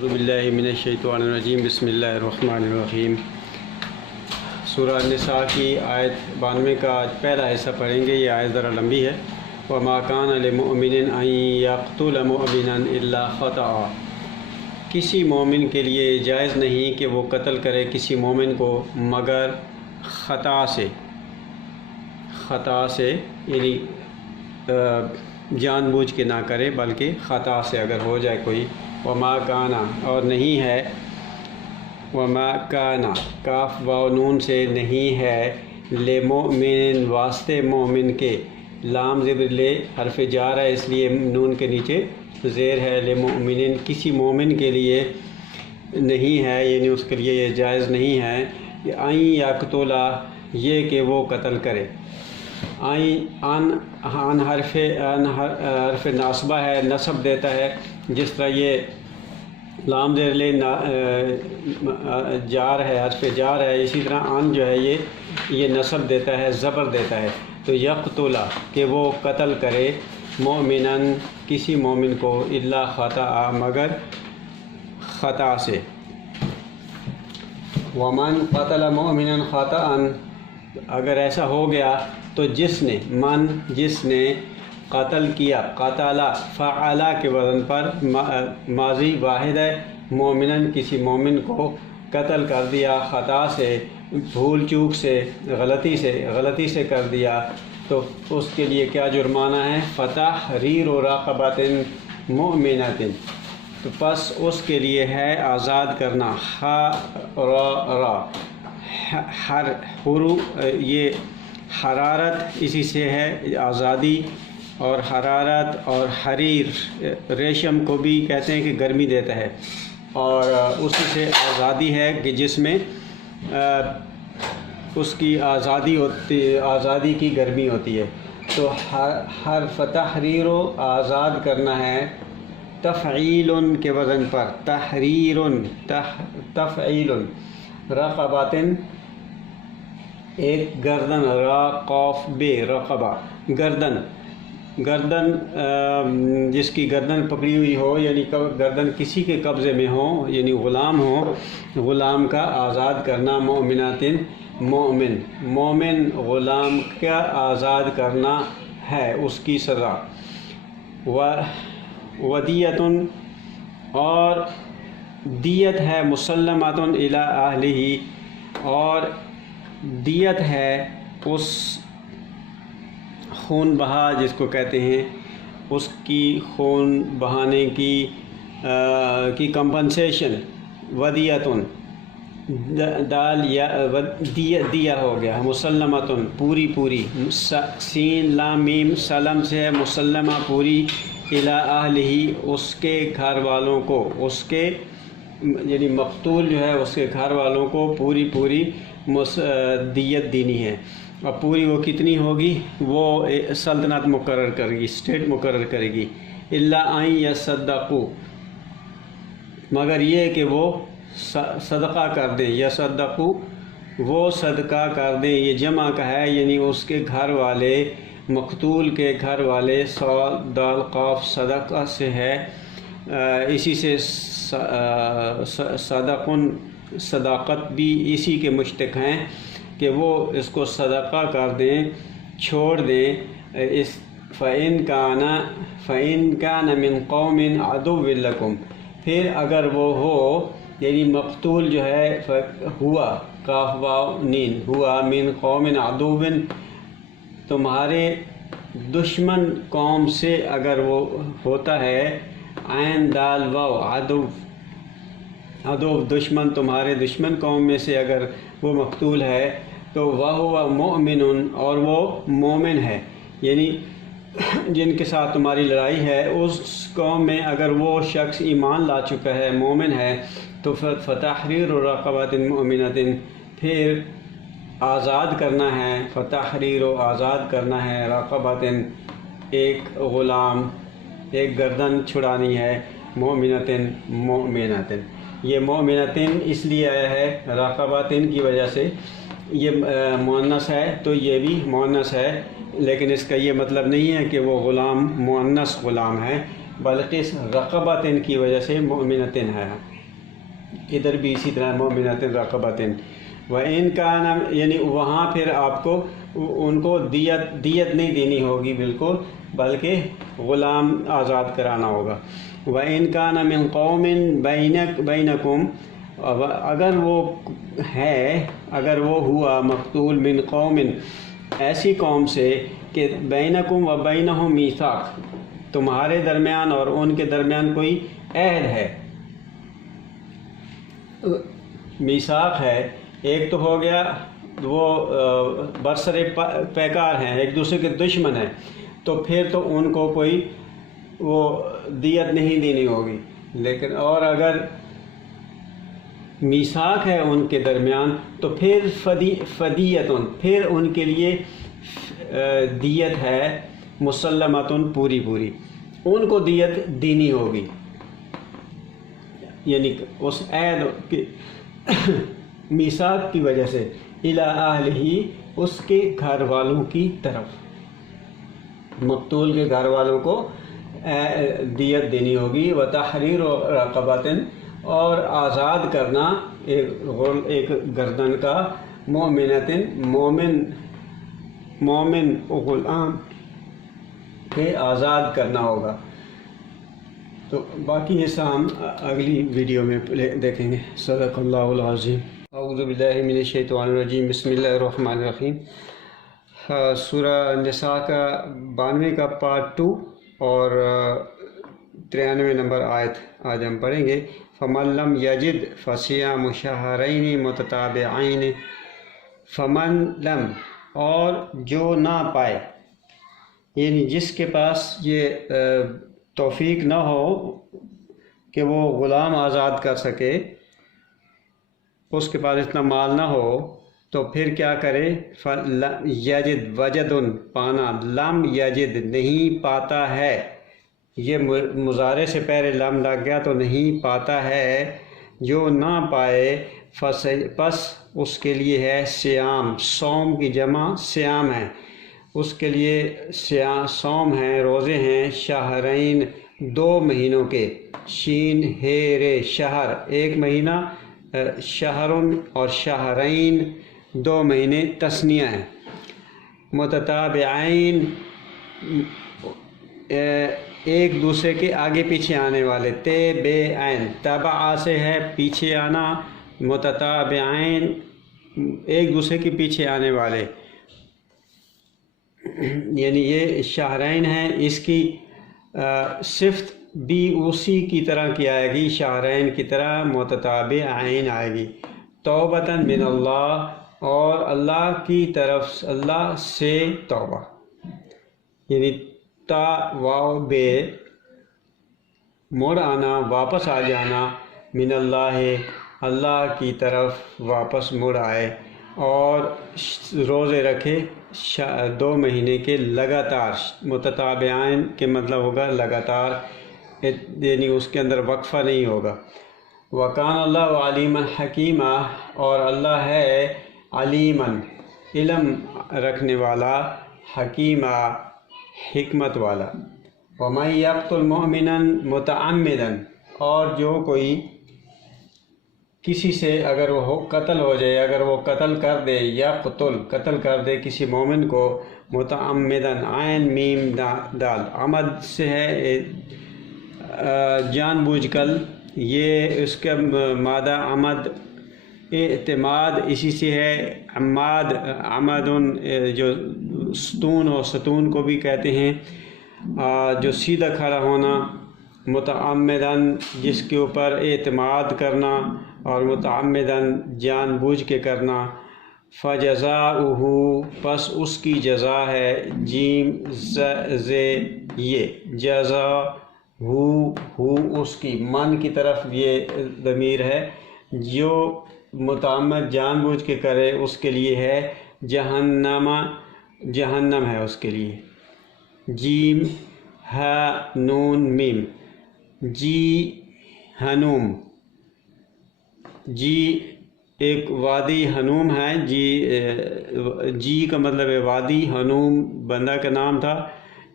اعوذ باللہ من الشیطان الرجیم بسم اللہ الرحمن الرحیم۔ سورہ النساء کی آیت 92 کا آج پہلا حصہ پڑھیں گے۔ یہ آیت ذرا لمبی ہے۔ وَمَا كَانَ لِمُؤْمِنٍ أَن يَقْتُلَ مُؤْمِنًا إِلَّا خَطَأً، کسی مومن کے لیے جائز نہیں کہ وہ قتل کرے کسی مومن کو مگر خطا سے یعنی جان بوجھ کے نہ کرے بلکہ خطا سے اگر ہو جائے کوئی۔ وما کانا، اور نہیں ہے، وما کانا کاف واو نون سے نہیں ہے، لمؤمن واسطے مومن کے، لام زبر لے حرف جار ہے اس لیے نون کے نیچے زیر ہے، لمؤمن کسی مومن کے لیے نہیں ہے، یعنی اس کے لیے یہ جائز نہیں ہے کہ ان یقتلا، یہ کہ وہ قتل کرے۔ ان حرف ناصبہ ہے، نصب دیتا ہے، جس طرح یہ لام زیر لے جار ہے، حرف جار ہے، اسی طرح ان جو ہے یہ نصب دیتا ہے، زبر دیتا ہے۔ تو یقتلا کہ وہ قتل کرے، مومنن کسی مومن کو، الا خطا مگر خطا سے۔ ومن قتل مومنا خطا، اگر ایسا ہو گیا تو جس نے قتل کیا، قتل فعل کے وزن پر ماضی واحد ہے، مومنن کسی مومن کو قتل کر دیا، خطا سے، بھول چوک سے، غلطی سے کر دیا، تو اس کے لیے کیا جرمانہ ہے؟ فتحریر رقبۃ مؤمنۃ، تو پس اس کے لیے ہے آزاد کرنا، یہ حرارت اسی سے ہے، آزادی، اور حرارت اور حریر ریشم کو بھی کہتے ہیں کہ گرمی دیتا ہے، اور اسی سے آزادی ہے کہ جس میں اس کی آزادی کی گرمی ہوتی ہے۔ تو ہر تحریر و آزاد کرنا ہے، تفعیل کے وزن پر، تفعیل، رقبۃ ایک گردن، را قاف بے، رقبہ گردن جس کی گردن پکڑی ہوئی ہو، یعنی گردن کسی کے قبضے میں ہو، یعنی غلام ہو، غلام کا آزاد کرنا، مومنات مومن غلام کا آزاد کرنا ہے اس کی سزا۔ ودیۃ، اور دیت ہے، مسلمۃ الی اہلہ، اور دیت ہے اس خون بہا جس کو کہتے ہیں، اس کی خون بہانے کی کمپنسیشن، ودیتن دال یا دیا ہو گیا، مسلمتن پوری، سین لام میم سلم سے ہے، مسلمہ پوری، الی اہلہ اس کے گھر والوں کو، اس کے یعنی مقتول جو ہے اس کے گھر والوں کو پوری دیت دینی ہے۔ اور پوری وہ کتنی ہوگی؟ وہ سلطنت مقرر کرے گی، اسٹیٹ مقرر کرے گی۔ الا ان یصدقوا، مگر یہ کہ وہ صدقہ کر دیں، یصدقوا وہ صدقہ کر دیں، یہ جمع کا ہے، یعنی اس کے گھر والے، مقتول کے گھر والے، صاد دال قاف صدقہ سے ہے، اسی سے صداقت بھی اسی کے مشتق ہیں کہ وہ اس کو صدقہ کر دیں، چھوڑ دیں۔ اس فَإِن كَانَ مِن قَوْمٍ عَدُوٍّ لَكُمْ، پھر اگر وہ ہو، یعنی مقتول جو ہے ہوا، کاف واو نین، ہوا من قوم عدو، تمہارے دشمن قوم سے اگر وہ ہوتا ہے، عین دال واو عدو دشمن، تمہارے دشمن قوم میں سے اگر وہ مقتول ہے، تو وَهُوَ مُؤْمِنٌ اور وہ مومن ہے، یعنی جن کے ساتھ تمہاری لڑائی ہے اس قوم میں اگر وہ شخص ایمان لا چکا ہے، مومن ہے، تو فتحریر رقبۃ مؤمنۃ، پھر آزاد کرنا ہے، فتحریر آزاد کرنا ہے، رقبۃ ایک غلام، ایک گردن چھڑانی ہے، مومنۃ، یہ مومنۃ اس لیے آیا ہے رقبۃ کی وجہ سے، یہ مؤنث ہے تو یہ بھی مؤنث ہے، لیکن اس کا یہ مطلب نہیں ہے کہ وہ غلام مؤنث غلام ہے، بلقیس رقبتن کی وجہ سے مؤمنتن ہے، ادھر بھی اسی طرح مؤمنتن رقبتن. وَإِن كَانَ یعنی وہاں پھر آپ کو ان کو دیت نہیں دینی ہوگی بالکل، بلکہ غلام آزاد کرانا ہوگا. وَإِن كَانَ مِن قَوْمٍ بَيْنَكُمْ اگر وہ ہوا مقتول من قوم ایسی قوم سے کہ بینکم و بینہم میثاق تمہارے درمیان اور ان کے درمیان کوئی عہد ہے، میثاق ہے. ایک تو ہو گیا وہ برسر پیکار ہیں، ایک دوسرے کے دشمن ہیں، تو پھر تو ان کو کوئی وہ دیت نہیں دینی ہوگی. لیکن اور اگر میثاق ہے ان کے درمیان تو پھر فدیتن پھر ان کے لیے دیت ہے مسلمتن پوری ان کو دیت دینی ہوگی، یعنی اس عہد کے میثاق کی وجہ سے الی اہلہ اس کے گھر والوں کی طرف، مقتول کے گھر والوں کو دیت دینی ہوگی. وتحریر رقبۃ اور آزاد کرنا ایک گردن کا، مومنتن مومن غلام کے آزاد کرنا ہوگا. تو باقی حصہ ہم اگلی ویڈیو میں دیکھیں گے. صدق اللہ العظیم. اعوذ باللہ من الشیطان الرجیم. بسم اللہ الرحمن الرحیم. سورہ نساء کا 92 کا پارٹ 2 اور 93 نمبر آیت آج ہم پڑھیں گے. فمن لم یجد فصیام شہرین متتابعین. فمن لم اور جو نہ پائے، یعنی جس کے پاس یہ توفیق نہ ہو کہ وہ غلام آزاد کر سکے، اس کے پاس اتنا مال نہ ہو، تو پھر کیا کرے؟ یجد وجدن پانا، لم یجد نہیں پاتا ہے، یہ مضارع سے پہلے لم لگ گیا تو نہیں پاتا ہے، جو نہ پائے پس اس کے لیے ہے صیام. صوم کی جمع صیام ہے، اس کے لیے صوم ہیں، روزے ہیں. شہرین 2 مہینوں کے، شین ہے رے شہر 1 مہینہ، شہرن اور شہرین 2 مہینے تثنیہ ہیں. متتابعین ایک دوسرے کے آگے پیچھے آنے والے. تابعین تبع سے ہے پیچھے آنا، متتابعین ایک دوسرے کے پیچھے آنے والے، یعنی یہ شہرین ہیں. اس کی صفت بھی اسی کی طرح کی آئے گی، شہرین کی طرح متتابعین آئے گی. توبۃ من اللہ اور اللہ کی طرف، اللہ سے توبہ، یعنی تا واو بے مڑ آنا، واپس آ جانا. من اللہ اللہ کی طرف واپس مڑ آئے اور روزے رکھے 2 مہینے کے لگاتار. متتابعین کے مطلب ہوگا لگاتار، یعنی اس کے اندر وقفہ نہیں ہوگا. وکان اللہ علیما حکیمہ اور اللہ ہے علیماً علم رکھنے والا، حکیمہ حکمت والا. ومن یقتل مؤمنا متعمدا اور جو کوئی کسی سے اگر وہ قتل ہو جائے، اگر وہ قتل کر دے، یا قتل کر دے کسی مومن کو، متعمدن عین میم دال، عمد سے ہے جان بوجھ کر، یہ اس کا مادہ عمد اعتماد اسی سے ہے. عماد عمدن جو ستون ہو، ستون کو بھی کہتے ہیں جو سیدھا کھڑا ہونا. متعمدن جس کے اوپر اعتماد کرنا، اور متعمدن جان بوجھ کے کرنا. فجزاؤہ پس اس کی جزا ہے، جیم زے یہ جزا ہو اس کی، من کی طرف یہ ضمیر ہے، جو متعمد جان بوجھ کے کرے اس کے لیے ہے جہنم ہے اس کے لیے. جیم ہا نون میم، جی ہنوم، جی ایک وادی ہنوم ہے، جی کا مطلب ہے وادی، ہنوم بندہ کا نام تھا،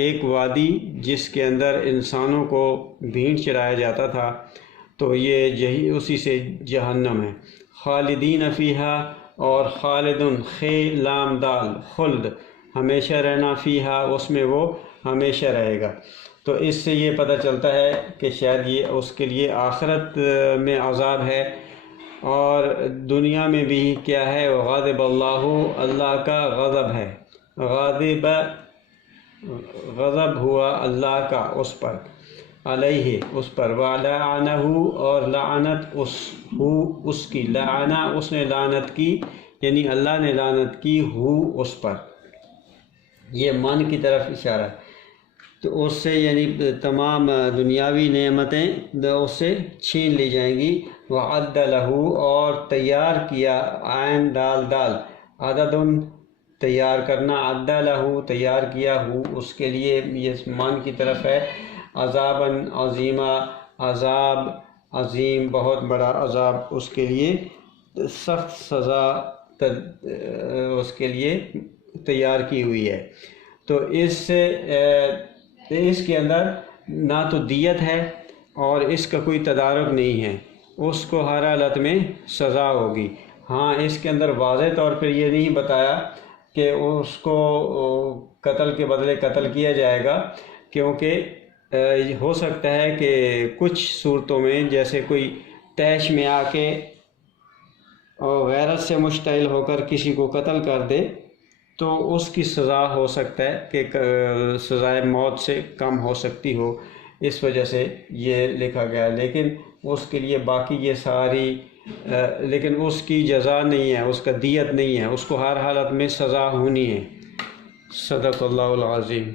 ایک وادی جس کے اندر انسانوں کو بھینٹ چرایا جاتا تھا، تو یہ اسی سے جہنم ہے۔ خالدین فیہا، اور خالدن خے لام دال خلد، ہمیشہ رہنا، فیہا اس میں وہ ہمیشہ رہے گا۔ تو اس سے یہ پتہ چلتا ہے کہ شاید یہ اس کے لیے آخرت میں عذاب ہے، اور دنیا میں بھی کیا ہے، غاضب اللہ، اللہ کا غضب ہے، غضب ہوا اللہ کا اس پر، علیہ اس پر، وَلَعَنَهُ اور لعنت اس کی، لعنہ اس نے لعنت کی، یعنی اللہ نے لعنت کی، اس پر، یہ من کی طرف اشارہ ہے۔ تو اس سے یعنی تمام دنیاوی نعمتیں اس سے چھین لی جائیں گی۔ وَعَدَّ لَهُ اور تیار کیا، عین دال عدد تیار کرنا، عَدَّ لَهُ تیار کیا، اس کے لیے، یہ من کی طرف ہے، عذابًا عظیما، عذاب عظیم، بہت بڑا عذاب اس کے لیے، سخت سزا اس کے لیے تیار کی ہوئی ہے۔ تو اس کے اندر نہ تو دیت ہے اور اس کا کوئی تدارک نہیں ہے، اس کو ہر حالت میں سزا ہوگی۔ ہاں، اس کے اندر واضح طور پر یہ نہیں بتایا کہ اس کو قتل کے بدلے قتل کیا جائے گا، کیونکہ ہو سکتا ہے کہ کچھ صورتوں میں جیسے کوئی طیش میں آ کے اور غیرت سے مشتعل ہو کر کسی کو قتل کر دے، تو اس کی سزا ہو سکتا ہے کہ سزائے موت سے کم ہو سکتی ہو، اس وجہ سے یہ لکھا گیا، لیکن اس کے لیے باقی یہ ساری لیکن اس کی جزا نہیں ہے، اس کا دیت نہیں ہے، اس کو ہر حالت میں سزا ہونی ہے۔ صدق اللہ العظیم۔